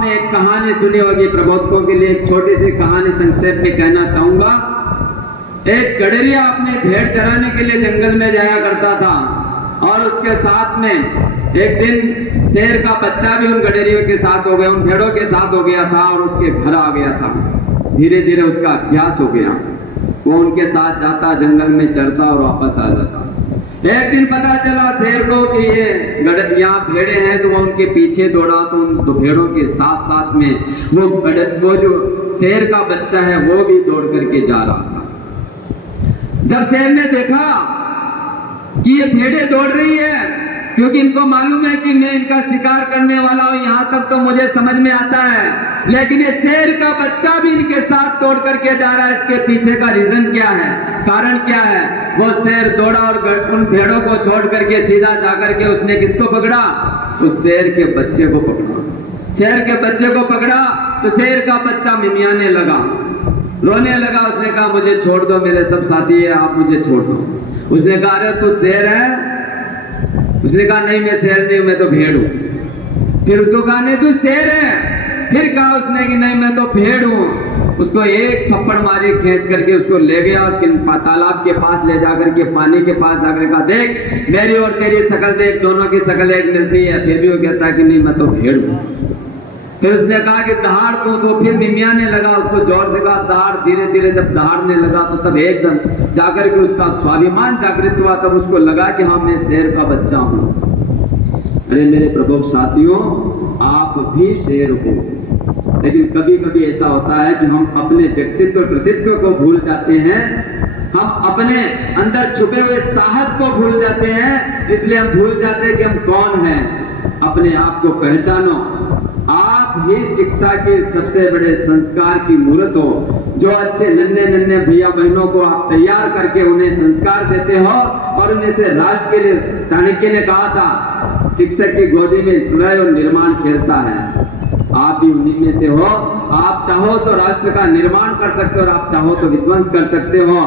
आपने एक कहानी सुनी होगी, प्रबोधकों के लिए एक छोटी सी कहानी संक्षेप में कहना चाहूंगा। एक गडरिया अपने भेड़ चराने के लिए जंगल में जाया करता था और उसके साथ में एक दिन शेर का बच्चा भी उन गडरियों के साथ हो गया, उन भेड़ों के साथ हो गया था और उसके घर आ गया था। धीरे धीरे उसका अभ्यास हो गया, वो उनके साथ जाता, जंगल में चरता और वापस आ जाता। एक दिन पता चला शेर को कि ये यहाँ भेड़े हैं, तो वो उनके पीछे दौड़ा, तो उन भेड़ों के साथ साथ में वो जो शेर का बच्चा है वो भी दौड़ करके जा रहा था। जब शेर ने देखा कि ये भेड़ें दौड़ रही है, क्योंकि इनको मालूम है कि मैं इनका शिकार करने वाला हूं, यहां तक तो मुझे समझ में आता है, लेकिन ये शेर का बच्चा भी इनके साथ दौड़ करके जा रहा है, इसके पीछे का रीजन क्या है, कारण क्या है? वो शेर दौड़ा और उन भेड़ों को छोड़ करके सीधा जाकर के उसने किसको पकड़ा? उस शेर के बच्चे को पकड़ा। शेर के बच्चे को पकड़ा तो शेर का बच्चा मिमियाने लगा, रोने लगा। उसने कहा मुझे छोड़ दो, मेरे सब साथी है, आप मुझे छोड़ दो। उसने कहा अरे तू शेर है? उसने कहा नहीं मैं शेर नहीं हूं, मैं तो भेड़ हूं। फिर उसको कहा नहीं तू शेर है? फिर कहा उसने कि नहीं मैं तो भेड़ हूं। उसको एक थप्पड़ मारी, खींच करके उसको ले गया और तालाब के पास ले जाकर के, पानी के पास जाकर कहा देख मेरी और तेरी शकल देख, दोनों की शकल एक मिलती है। फिर भी वो कहता है कि नहीं मैं तो भेड़ हूं। फिर उसने कहा कि दहाड़ तू, तो फिर मिमियाने लगा, उसको जोर से कहा दहाड़। धीरे धीरे जब दहाड़ने लगा तो तब एकदम जाकर के उसका स्वाभिमान जागृत हुआ, तब उसको लगा कि हाँ मैं शेर का बच्चा हूं। अरे मेरे प्रभु साथियों, आप भी शेर हो, लेकिन कभी कभी ऐसा होता है कि हम अपने व्यक्तित्व कृतित्व को भूल जाते हैं, हम अपने अंदर छुपे हुए साहस को भूल जाते हैं। इसलिए हम भूल जाते हैं कि हम कौन हैं। अपने आप को पहचानो। आप ही शिक्षा के सबसे बड़े संस्कार की मूर्त हो। जो अच्छे नन्हे नन्हे भैया बहनों को आप तैयार करके उन्हें संस्कार देते हो और उन्हें से राष्ट्र के लिए, चाणक्य ने कहा था शिक्षक की गोदी में प्रलय और निर्माण खेलता है। आप भी उन्हीं में से हो। आप चाहो तो राष्ट्र का निर्माण कर सकते हो और आप चाहो तो विध्वंस कर सकते हो।